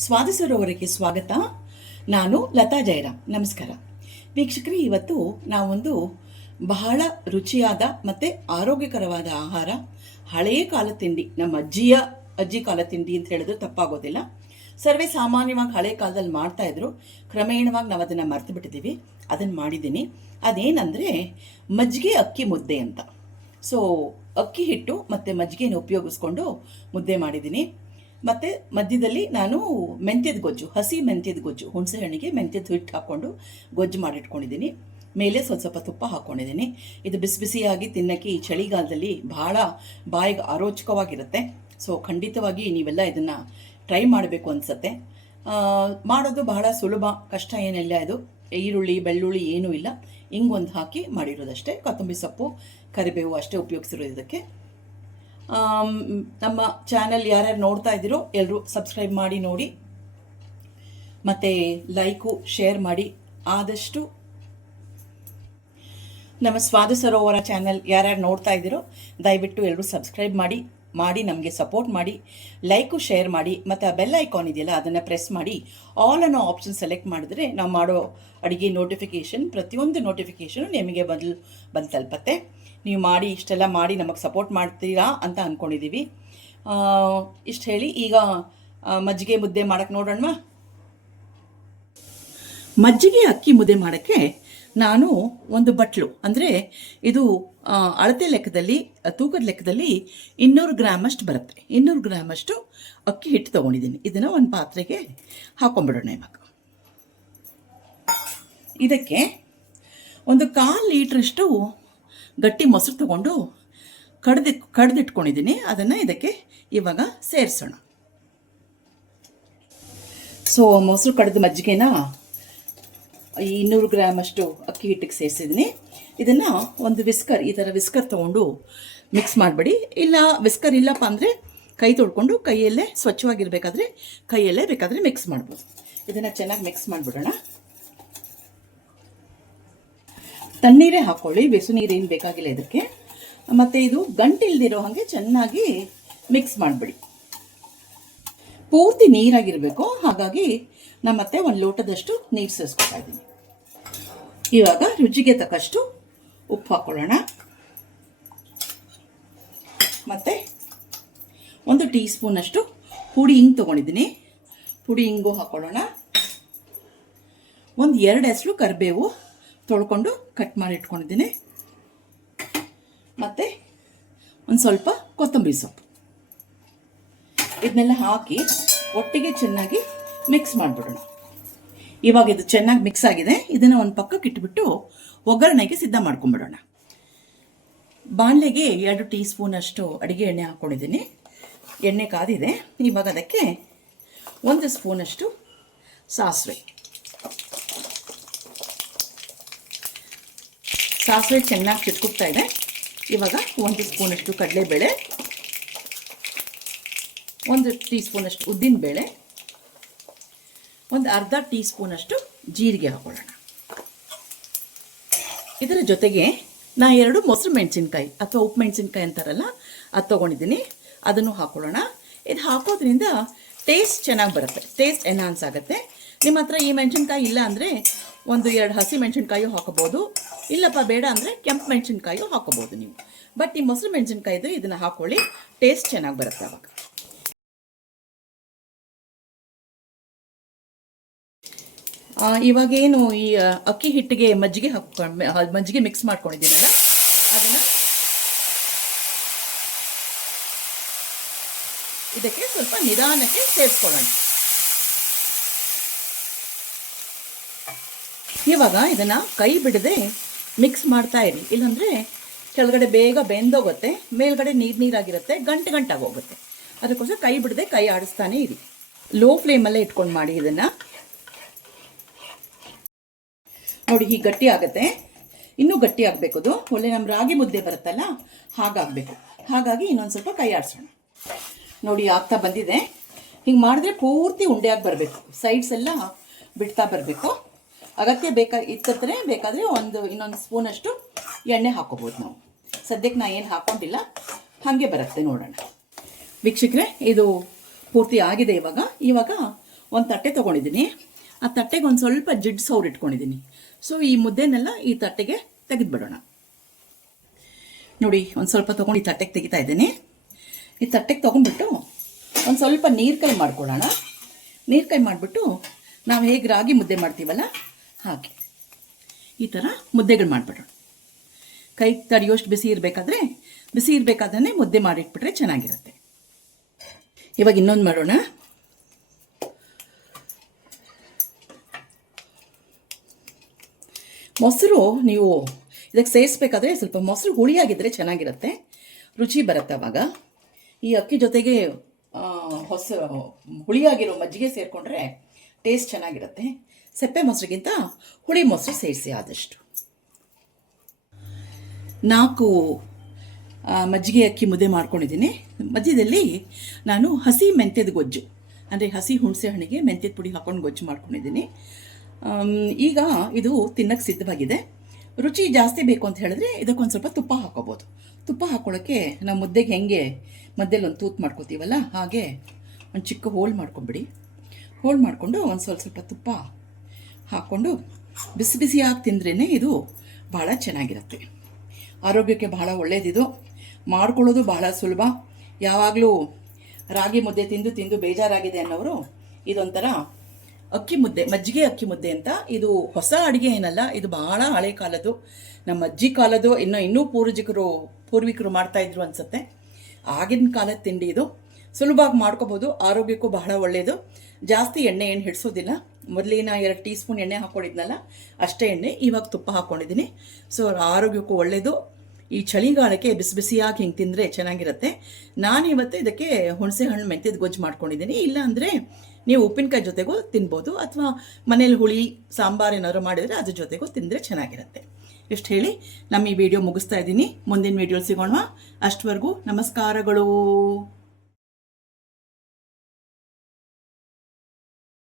ಸ್ವಾದ ಸ್ವಾಗತ. ನಾನು ಲತಾ ಜಯರಾಮ್. ನಮಸ್ಕಾರ. ವೀಕ್ಷಕರೇ, ಇವತ್ತು ನಾವೊಂದು ಬಹಳ ರುಚಿಯಾದ ಮತ್ತು ಆರೋಗ್ಯಕರವಾದ ಆಹಾರ ಹಳೆಯ ಕಾಲ ತಿಂಡಿ, ನಮ್ಮ ಅಜ್ಜಿಯ ಅಜ್ಜಿ ಕಾಲ ತಿಂಡಿ ಅಂತ ಹೇಳಿದ್ರು ತಪ್ಪಾಗೋದಿಲ್ಲ. ಸರ್ವೇ ಸಾಮಾನ್ಯವಾಗಿ ಹಳೆ ಕಾಲದಲ್ಲಿ ಮಾಡ್ತಾ ಇದ್ರು. ಕ್ರಮೇಣವಾಗಿ ನಾವು ಅದನ್ನು ಮರೆತು ಬಿಟ್ಟಿದ್ದೀವಿ. ಅದನ್ನು ಮಾಡಿದ್ದೀನಿ. ಅದೇನಂದರೆ ಮಜ್ಜಿಗೆ ಅಕ್ಕಿ ಮುದ್ದೆ ಅಂತ. ಸೊ ಅಕ್ಕಿ ಹಿಟ್ಟು ಮತ್ತು ಮಜ್ಜಿಗೆನ ಉಪಯೋಗಿಸ್ಕೊಂಡು ಮುದ್ದೆ ಮಾಡಿದ್ದೀನಿ. ಮತ್ತು ಮಧ್ಯದಲ್ಲಿ ನಾನು ಮೆಂತ್ಯದ ಗೊಜ್ಜು ಹಸಿ ಮೆಂತ್ಯದ ಗೊಜ್ಜು ಹುಣಸೆ ಹಣ್ಣಿಗೆ ಮೆಂತ್ಯದ ಹಿಟ್ಟು ಹಾಕ್ಕೊಂಡು ಗೊಜ್ಜು ಮಾಡಿಟ್ಕೊಂಡಿದ್ದೀನಿ. ಮೇಲೆ ಸ್ವಲ್ಪ ಸ್ವಲ್ಪ ತುಪ್ಪ ಹಾಕ್ಕೊಂಡಿದ್ದೀನಿ. ಇದು ಬಿಸಿ ಬಿಸಿಯಾಗಿ ತಿನ್ನೋಕ್ಕೆ ಈ ಚಳಿಗಾಲದಲ್ಲಿ ಭಾಳ ಬಾಯಿಗೆ ಆರೋಚಕವಾಗಿರುತ್ತೆ. ಸೊ ಖಂಡಿತವಾಗಿ ನೀವೆಲ್ಲ ಇದನ್ನು ಟ್ರೈ ಮಾಡಬೇಕು ಅನಿಸತ್ತೆ. ಮಾಡೋದು ಬಹಳ ಸುಲಭ ಕಷ್ಟ ಏನಿಲ್ಲ ಇದು ಈರುಳ್ಳಿ ಬೆಳ್ಳುಳ್ಳಿ ಏನೂ ಇಲ್ಲ. ಹಿಂಗೊಂದು ಹಾಕಿ ಮಾಡಿರೋದಷ್ಟೇ. ಕೊತ್ತಂಬರಿ ಸೊಪ್ಪು ಕರಿಬೇವು ಅಷ್ಟೇ ಉಪಯೋಗಿಸಿರೋದು ಇದಕ್ಕೆ ಆಮ್, ನಮ್ಮ ಚಾನಲ್ ಯಾರ್ಯಾರು ನೋಡ್ತಾ ಇದ್ದೀರೋ ಎಲ್ಲರೂ ಸಬ್ಸ್ಕ್ರೈಬ್ ಮಾಡಿ ನೋಡಿ. ಮತ್ತು ಲೈಕು, ಶೇರ್ ಮಾಡಿ. ಆದಷ್ಟು ನಮ್ಮ ಸ್ವಾದ ಸರೋವರ ಚಾನಲ್ ಯಾರ್ಯಾರು ನೋಡ್ತಾ ಇದ್ದೀರೋ ದಯವಿಟ್ಟು ಎಲ್ಲರೂ ಸಬ್ಸ್ಕ್ರೈಬ್ ಮಾಡಿ. ಮಾಡಿ, ನಮಗೆ ಸಪೋರ್ಟ್ ಮಾಡಿ ಲೈಕು ಶೇರ್ ಮಾಡಿ, ಮತ್ತು ಆ ಬೆಲ್ ಐಕಾನ್ ಇದೆಯಲ್ಲ, ಅದನ್ನು ಪ್ರೆಸ್ ಮಾಡಿ ಆಲ್ ಅನ್ನೋ ಆಪ್ಷನ್ ಸೆಲೆಕ್ಟ್ ಮಾಡಿದ್ರೆ ನಾವು ಮಾಡೋ ಅಡುಗೆ ನೋಟಿಫಿಕೇಷನ್ ಪ್ರತಿಯೊಂದು ನೋಟಿಫಿಕೇಷನು ನಿಮಗೆ ಬದಲು ಬಂದು ತಲುಪತ್ತೆ ನೀವು ಮಾಡಿ, ಇಷ್ಟೆಲ್ಲ ಮಾಡಿ, ನಮಗೆ ಸಪೋರ್ಟ್ ಮಾಡ್ತೀರಾ ಅಂತ ಅಂದ್ಕೊಂಡಿದ್ದೀವಿ ಇಷ್ಟು ಹೇಳಿ ಈಗ ಮಜ್ಜಿಗೆ ಮುದ್ದೆ ಮಾಡೋಕ್ಕೆ ನೋಡೋಣ ಮಜ್ಜಿಗೆ ಅಕ್ಕಿ ಮುದ್ದೆ ಮಾಡೋಕ್ಕೆ ನಾನು ಒಂದು ಬಟ್ಲು. ಅಂದರೆ ಇದು ಅಳತೆ ಲೆಕ್ಕದಲ್ಲಿ, ತೂಕದ ಲೆಕ್ಕದಲ್ಲಿ ಇನ್ನೂರು ಗ್ರಾಮಷ್ಟು ಬರುತ್ತೆ. ಇನ್ನೂರು ಗ್ರಾಮಷ್ಟು ಅಕ್ಕಿ ಹಿಟ್ಟು ತೊಗೊಂಡಿದ್ದೀನಿ. ಇದನ್ನು ಒಂದು ಪಾತ್ರೆಗೆ ಹಾಕೊಂಡ್ಬಿಡೋಣ ಇವಾಗ. ಇದಕ್ಕೆ ಒಂದು ಕಾಲು ಲೀಟ್ರಷ್ಟು ಗಟ್ಟಿ ಮೊಸರು ತಗೊಂಡು ಕಡ್ದಿ, ಕಡ್ದಿಟ್ಕೊಂಡಿದ್ದೀನಿ. ಅದನ್ನು ಇದಕ್ಕೆ ಇವಾಗ ಸೇರಿಸೋಣ. ಸೊ, ಮೊಸರು ಕಡ್ದ ಮಜ್ಜಿಗೆನ ಇನ್ನೂರು ಗ್ರಾಮ್ ಅಷ್ಟು ಅಕ್ಕಿ ಹಿಟ್ಟಿಗೆ ಸೇರಿಸಿದ್ದೀನಿ. ಇದನ್ನು ಒಂದು ವಿಸ್ಕರ್ ಈ ಥರ ವಿಸ್ಕರ್ ತೊಗೊಂಡು ಮಿಕ್ಸ್ ಮಾಡಬೇಡಿ. ಇಲ್ಲ ವಿಸ್ಕರ್ ಇಲ್ಲಪ್ಪ ಅಂದರೆ ಕೈ ತೊಳ್ಕೊಂಡು ಕೈಯಲ್ಲೇ ಸ್ವಚ್ಛವಾಗಿರಬೇಕಾದ್ರೆ ಕೈಯಲ್ಲೇ ಬೇಕಾದರೆ ಮಿಕ್ಸ್ ಮಾಡ್ಬೋದು. ಇದನ್ನು ಚೆನ್ನಾಗಿ ಮಿಕ್ಸ್ ಮಾಡಿಬಿಡೋಣ. ತಣ್ಣೀರೇ ಹಾಕ್ಕೊಳ್ಳಿ ಬಿಸು ನೀರೇನು ಬೇಕಾಗಿಲ್ಲ ಇದಕ್ಕೆ. ಮತ್ತು ಇದು ಗಂಟಿಲ್ದಿರೋ ಹಾಗೆ ಚೆನ್ನಾಗಿ ಮಿಕ್ಸ್ ಮಾಡಿಬಿಡಿ. ಪೂರ್ತಿ ನೀರಾಗಿರಬೇಕು, ಹಾಗಾಗಿ ನಾನು ಮತ್ತೆ ಒಂದು ಲೋಟದಷ್ಟು ನೀರು ಸೇರಿಸ್ಕೊತಾ ಇದ್ದೀನಿ. ಇವಾಗ ರುಚಿಗೆ ತಕ್ಕಷ್ಟು ಉಪ್ಪು ಹಾಕ್ಕೊಳ್ಳೋಣ ಮತ್ತು ಒಂದು ಟೀ ಸ್ಪೂನಷ್ಟು ಪುಡಿ ಹಿಂಗೆ ತೊಗೊಂಡಿದ್ದೀನಿ. ಪುಡಿ ಹಿಂಗು ಹಾಕ್ಕೊಳ್ಳೋಣ ಒಂದು ಎರಡು ಹೆಸರು ಕರಿಬೇವು ತೊಳ್ಕೊಂಡು ಕಟ್ ಮಾಡಿ ಇಟ್ಕೊಂಡಿದ್ದೀನಿ. ಮತ್ತು ಒಂದು ಸ್ವಲ್ಪ ಕೊತ್ತಂಬರಿ ಸೊಪ್ಪು. ಇದನ್ನೆಲ್ಲ ಹಾಕಿ ಒಟ್ಟಿಗೆ ಚೆನ್ನಾಗಿ ಮಿಕ್ಸ್ ಮಾಡಿಬಿಡೋಣ. ಇವಾಗ ಇದು ಚೆನ್ನಾಗಿ ಮಿಕ್ಸ್ ಆಗಿದೆ. ಇದನ್ನು ಒಂದು ಪಕ್ಕಕ್ಕೆ ಇಟ್ಬಿಟ್ಟು ಒಗ್ಗರಣೆಗೆ ಸಿದ್ಧ ಮಾಡ್ಕೊಂಬಿಡೋಣ. ಬಾಣಲೆಗೆ ಎರಡು ಟೀ ಸ್ಪೂನಷ್ಟು ಅಡುಗೆ ಎಣ್ಣೆ ಹಾಕ್ಕೊಂಡಿದ್ದೀನಿ ಎಣ್ಣೆ ಕಾದಿದೆ. ಇವಾಗ ಅದಕ್ಕೆ ಒಂದು ಸ್ಪೂನಷ್ಟು ಸಾಸಿವೆ. ಸಾಸಿವೆ ಚೆನ್ನಾಗಿ ಚಿಟ್ಕುತ್ತಾ ಇದೆ. ಇವಾಗ ಒಂದು ಸ್ಪೂನಷ್ಟು ಕಡಲೆಬೇಳೆ, ಒಂದು ಟೀ ಸ್ಪೂನಷ್ಟು ಉದ್ದಿನಬೇಳೆ ಒಂದು ಅರ್ಧ ಟೀ ಸ್ಪೂನಷ್ಟು ಜೀರಿಗೆ ಹಾಕೊಳ್ಳೋಣ. ಇದರ ಜೊತೆಗೆ ನಾ ಎರಡು ಮೊಸರು ಮೆಣಸಿನ್ಕಾಯಿ ಅಥವಾ ಉಪ್ಪು ಮೆಣಸಿನ್ಕಾಯಿ ಅಂತಾರಲ್ಲ, ಅದು ತೊಗೊಂಡಿದ್ದೀನಿ. ಅದನ್ನು ಹಾಕೊಳ್ಳೋಣ. ಇದು ಹಾಕೋದ್ರಿಂದ ಟೇಸ್ಟ್ ಚೆನ್ನಾಗಿ ಬರುತ್ತೆ. ಟೇಸ್ಟ್ ಎನ್ಹಾನ್ಸ್ ಆಗುತ್ತೆ. ನಿಮ್ಮ ಹತ್ರ ಈ ಮೆಣಸಿನ್ಕಾಯಿ ಇಲ್ಲ ಅಂದರೆ ಒಂದು ಎರಡು ಹಸಿ ಮೆಣಸಿನ್ಕಾಯು ಹಾಕೋಬೋದು ಇಲ್ಲಪ್ಪ, ಬೇಡ ಅಂದರೆ ಕೆಂಪು ಮೆಣಸಿನ್ಕಾಯು ಹಾಕೋಬೋದು ನೀವು. ಬಟ್ ಈ ಮೊಸರು ಮೆಣಸಿನ್ಕಾಯಿದು ಇದನ್ನು ಹಾಕೊಳ್ಳಿ ಟೇಸ್ಟ್ ಚೆನ್ನಾಗಿ ಬರುತ್ತೆ ಅವಾಗ. ಇವಾಗ ಏನು ಈ ಅಕ್ಕಿ ಹಿಟ್ಟಿಗೆ ಮಜ್ಜಿಗೆ ಹಾಕೊಂಡು ಮಜ್ಜಿಗೆ ಮಿಕ್ಸ್ ಮಾಡ್ಕೊಂಡಿದ್ದೀನಲ್ಲ ಅದನ್ನ ಇದಕ್ಕೆ ಸ್ವಲ್ಪ ನಿಧಾನಕ್ಕೆ ಸೇರಿಸ್ಕೊಳ್ಳೋಣ ಇವಾಗ ಇದನ್ನ ಕೈ ಬಿಡದೆ ಮಿಕ್ಸ್ ಮಾಡ್ತಾ ಇರಿ. ಇಲ್ಲಾಂದ್ರೆ ಕೆಳಗಡೆ ಬೇಗ ಬೆಂದೋಗುತ್ತೆ, ಮೇಲ್ಗಡೆ ನೀರು ನೀರಾಗಿರುತ್ತೆ, ಗಂಟು ಗಂಟಾಗೋಗುತ್ತೆ ಅದಕ್ಕೋಸ್ಕರ ಕೈ ಬಿಡದೆ ಕೈ ಆಡಿಸ್ತಾನೆ ಇರಿ. ಲೋ ಫ್ಲೇಮಲ್ಲೇ ಇಟ್ಕೊಂಡು ಮಾಡಿ ಇದನ್ನು. ನೋಡಿ, ಹೀಗೆ ಗಟ್ಟಿ ಆಗುತ್ತೆ. ಇನ್ನೂ ಗಟ್ಟಿ ಆಗಬೇಕು ಅದು. ಒಳ್ಳೆ ನಮ್ಮ ರಾಗಿ ಮುದ್ದೆ ಬರುತ್ತಲ್ಲ ಹಾಗಾಗಬೇಕು ಹಾಗಾಗಿ ಇನ್ನೊಂದು ಸ್ವಲ್ಪ ಕೈ ಆಡಿಸೋಣ. ನೋಡಿ, ಆಗ್ತಾ ಬಂದಿದೆ. ಹಿಂಗೆ ಮಾಡಿದ್ರೆ ಪೂರ್ತಿ ಉಂಡೆಯಾಗಿ ಬರಬೇಕು. ಸೈಡ್ಸ್ ಎಲ್ಲ ಬಿಡ್ತಾ ಬರಬೇಕು. ಅಗತ್ಯ ಬೇಕಾ ಇತ್ತಂದ್ರೆ ಬೇಕಾದರೆ ಒಂದು, ಇನ್ನೊಂದು ಸ್ಪೂನಷ್ಟು ಎಣ್ಣೆ ಹಾಕೋಬೋದು ನಾವು. ಸದ್ಯಕ್ಕೆ ನಾನು ಏನು ಹಾಕೊಂಡಿಲ್ಲ. ಹಾಗೆ ಬರುತ್ತೆ ನೋಡೋಣ. ವೀಕ್ಷಕರೇ, ಇದು ಪೂರ್ತಿ ಆಗಿದೆ ಇವಾಗ. ಇವಾಗ ಒಂದು ತಟ್ಟೆ ತೊಗೊಂಡಿದ್ದೀನಿ. ಆ ತಟ್ಟೆಗೆ ಒಂದು ಸ್ವಲ್ಪ ಜಿಡ್ ಸೌರ್ ಇಟ್ಕೊಂಡಿದ್ದೀನಿ ಸೊ ಈ ಮುದ್ದೆನೆಲ್ಲ ಈ ತಟ್ಟೆಗೆ ತೆಗೆದುಬಿಡೋಣ. ನೋಡಿ, ಒಂದು ಸ್ವಲ್ಪ ತೊಗೊಂಡು ಈ ತಟ್ಟೆಗೆ ತೆಗಿತಾ ಇದ್ದೀನಿ. ಈ ತಟ್ಟೆಗೆ ತೊಗೊಂಡ್ಬಿಟ್ಟು ಒಂದು ಸ್ವಲ್ಪ ನೀರು ಕೈ ಮಾಡ್ಕೊಳ್ಳೋಣ. ನೀರು ಕೈ ಮಾಡಿಬಿಟ್ಟು ನಾವು ಹೇಗೆ ರಾಗಿ ಮುದ್ದೆ ಮಾಡ್ತೀವಲ್ಲ, ಹಾಗೆ. ಈ ಥರ ಮುದ್ದೆಗಳು ಮಾಡಿಬಿಡೋಣ. ಕೈ ತಡೆಯೋಷ್ಟು ಬಿಸಿ ಇರಬೇಕಾದ್ರೆ ಬಿಸಿ ಇರಬೇಕಾದ್ರೆ ಮುದ್ದೆ ಮಾಡಿಟ್ಬಿಟ್ರೆ ಚೆನ್ನಾಗಿರುತ್ತೆ. ಇವಾಗ ಇನ್ನೊಂದು ಮಾಡೋಣ. ಮೊಸರು ನೀವು ಇದಕ್ಕೆ ಸೇರಿಸ್ಬೇಕಾದ್ರೆ ಸ್ವಲ್ಪ ಮೊಸರು ಹುಳಿಯಾಗಿದ್ದರೆ ಚೆನ್ನಾಗಿರುತ್ತೆ. ರುಚಿ ಬರುತ್ತೆ ಅವಾಗ. ಈ ಅಕ್ಕಿ ಜೊತೆಗೆ ಹೊಸ ಹುಳಿಯಾಗಿರೋ ಮಜ್ಜಿಗೆ ಸೇರಿಕೊಂಡ್ರೆ ಟೇಸ್ಟ್ ಚೆನ್ನಾಗಿರುತ್ತೆ. ಸೆಪ್ಪೆ ಮೊಸರಿಗಿಂತ ಹುಳಿ ಮೊಸರು ಸೇರಿಸಿ ಆದಷ್ಟು. ನಾಲ್ಕು ಮಜ್ಜಿಗೆ ಅಕ್ಕಿ ಮುದ್ದೆ ಮಾಡ್ಕೊಂಡಿದ್ದೀನಿ. ಮಧ್ಯದಲ್ಲಿ ನಾನು ಹಸಿ ಮೆಂತ್ಯದ ಗೊಜ್ಜು, ಅಂದರೆ ಹಸಿ ಹುಣಸೆ ಹಣ್ಣಿಗೆ ಮೆಂತ್ಯದ ಪುಡಿ ಹಾಕೊಂಡು ಗೊಜ್ಜು ಮಾಡ್ಕೊಂಡಿದ್ದೀನಿ. ಈಗ ಇದು ತಿನ್ನಕ್ಕೆ ಸಿದ್ಧವಾಗಿದೆ. ರುಚಿ ಜಾಸ್ತಿ ಬೇಕು ಅಂತ ಹೇಳಿದ್ರೆ ಇದಕ್ಕೊಂದು ಸ್ವಲ್ಪ ತುಪ್ಪ ಹಾಕೋಬೋದು. ತುಪ್ಪ ಹಾಕೊಳ್ಳೋಕ್ಕೆ ನಾವು ಮುದ್ದೆಗೆ ಹೆಂಗೆ ಮಧ್ಯದಲ್ಲಿ ಒಂದು ತೂತು ಮಾಡ್ಕೋತೀವಲ್ಲ, ಹಾಗೆ ಒಂದು ಚಿಕ್ಕ ಹೋಲ್ ಮಾಡ್ಕೊಂಬಿಡಿ. ಹೋಲ್ ಮಾಡಿಕೊಂಡು ಒಂದು ಸ್ವಲ್ಪ ಸ್ವಲ್ಪ ತುಪ್ಪ ಹಾಕ್ಕೊಂಡು ಬಿಸಿ ಬಿಸಿಯಾಗಿ ತಿಂದ್ರೇ ಇದು ಭಾಳ ಚೆನ್ನಾಗಿರುತ್ತೆ. ಆರೋಗ್ಯಕ್ಕೆ ಬಹಳ ಒಳ್ಳೆಯದಿದು ಮಾಡ್ಕೊಳ್ಳೋದು ಬಹಳ ಸುಲಭ. ಯಾವಾಗಲೂ ರಾಗಿ ಮುದ್ದೆ ತಿಂದು ತಿಂದು ಬೇಜಾರಾಗಿದೆ ಅನ್ನೋರು ಇದೊಂಥರ ಅಕ್ಕಿ ಮುದ್ದೆ, ಮಜ್ಜಿಗೆ ಅಕ್ಕಿ ಮುದ್ದೆ ಅಂತ ಇದು ಹೊಸ ಅಡುಗೆ ಏನಲ್ಲ, ಇದು ಬಹಳ ಹಳೆ ಕಾಲದ್ದು. ನಮ್ಮ ಅಜ್ಜಿ ಕಾಲದ್ದು, ಇನ್ನೂ ಇನ್ನೂ ಪೂರ್ವಜಿಕರು ಪೂರ್ವಿಕರು ಮಾಡ್ತಾ ಇದ್ರು ಅನ್ಸುತ್ತೆ. ಆಗಿನ ಕಾಲದ ತಿಂಡಿ ಇದು. ಸುಲಭವಾಗಿ ಮಾಡ್ಕೋಬಹುದು ಆರೋಗ್ಯಕ್ಕೂ ಬಹಳ ಒಳ್ಳೆಯದು ಜಾಸ್ತಿ ಎಣ್ಣೆ ಏನು ಹಿಡಿಸೋದಿಲ್ಲ. ಮೊದಲಿನ ಎರಡು ಟೀ ಸ್ಪೂನ್ ಎಣ್ಣೆ ಹಾಕ್ಕೊಂಡಿದ್ನಲ್ಲ ಅಷ್ಟೇ ಎಣ್ಣೆ ಇವಾಗ ತುಪ್ಪ ಹಾಕ್ಕೊಂಡಿದ್ದೀನಿ ಸೊ, ಆರೋಗ್ಯಕ್ಕೂ ಒಳ್ಳೆಯದು ಈ ಚಳಿಗಾಲಕ್ಕೆ ಬಿಸಿ ಬಿಸಿಯಾಗಿ ಹಿಂಗೆ ತಿಂದರೆ ಚೆನ್ನಾಗಿರುತ್ತೆ. ನಾನು ಇವತ್ತು ಇದಕ್ಕೆ ಹುಣಸೆ ಹಣ್ಣು ಮೆಂತ್ಯದ ಗೊಜ್ಜು ಮಾಡ್ಕೊಂಡಿದ್ದೀನಿ ಇಲ್ಲ ಅಂದರೆ ನೀವು ಉಪ್ಪಿನಕಾಯಿ ಜೊತೆಗೂ ತಿನ್ಬೋದು ಅಥವಾ ಮನೇಲಿ ಹುಳಿ, ಸಾಂಬಾರು ಏನಾದರೂ ಮಾಡಿದರೆ ಅದ್ರ ಜೊತೆಗೂ ತಿಂದರೆ ಚೆನ್ನಾಗಿರುತ್ತೆ. ಇಷ್ಟು ಹೇಳಿ ನಮ್ಮ ಈ ವಿಡಿಯೋ ಮುಗಿಸ್ತಾ ಇದ್ದೀನಿ. ಮುಂದಿನ ವಿಡಿಯೋ ಸಿಗೋಣ ಅಷ್ಟವರೆಗೂ ನಮಸ್ಕಾರಗಳು.